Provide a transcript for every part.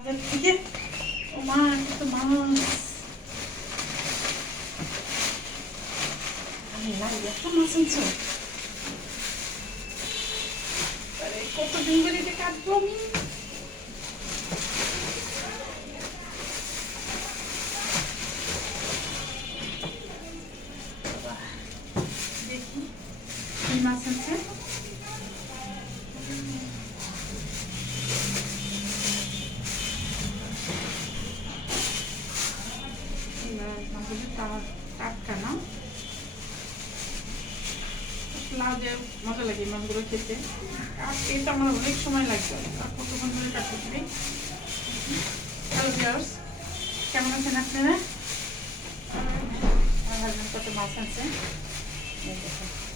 থেকে ও মা কত মাছ এত মাছ আনছো কতদিন করে এটা কাটবো আমি দেখি কি মাছ আছে টাটকা না লাউ দিয়ে মজা লাগে মাছগুলো খেতে কাটতে তো আমার অনেক সময় লাগবে আর কতক্ষণ ধরে কাটতে পারি হ্যালো ভিউয়ার্স কেমন আছেন আপনারা আমার হাজবেন্ড কত মাছ আছে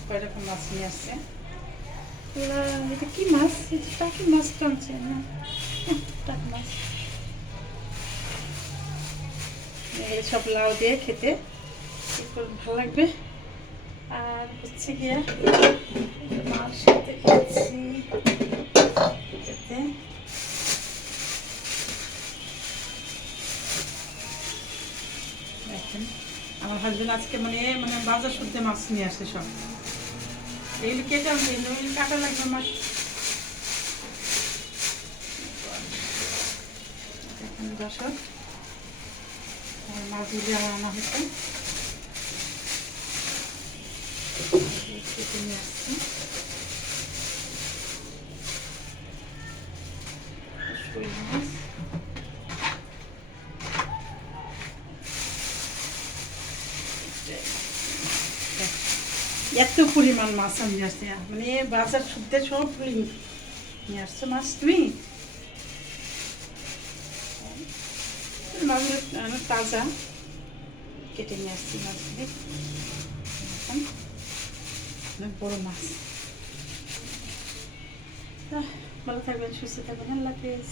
কয় রকম মাছ নিয়ে আসছে এটা কি মাছ এটা টাকি মাছ তো আনছে না টাকি মাছ সব লাউ দিয়ে খেতে একটু ভালো লাগবে আর হচ্ছে গিয়া মার সাথে খাচ্ছি দেখেন আমার হাজবেন্ড আজকে মানে বাজার শুদ্ধে মাছ নিয়ে আসে সব এইগুলো কেটে আনছে এগুলো কাটা লাগবে মাছ দেখেন দর্শক মাছগুলি আমার আনা হয়েছে কেটে নিয়ে আসছি মাছ এত পরিমাণ মাছ আমি নিয়ে আসছি মানে বাজার শুদ্ধে সব নিয়ে আসছো মাছ তুমি মাছগুলো তাজা কেটে নিয়ে আসছি মাছগুলি অনেক বড় মাছ ভালো থাকবেন সুস্থ থাকবেন আল্লাহ হাফেজ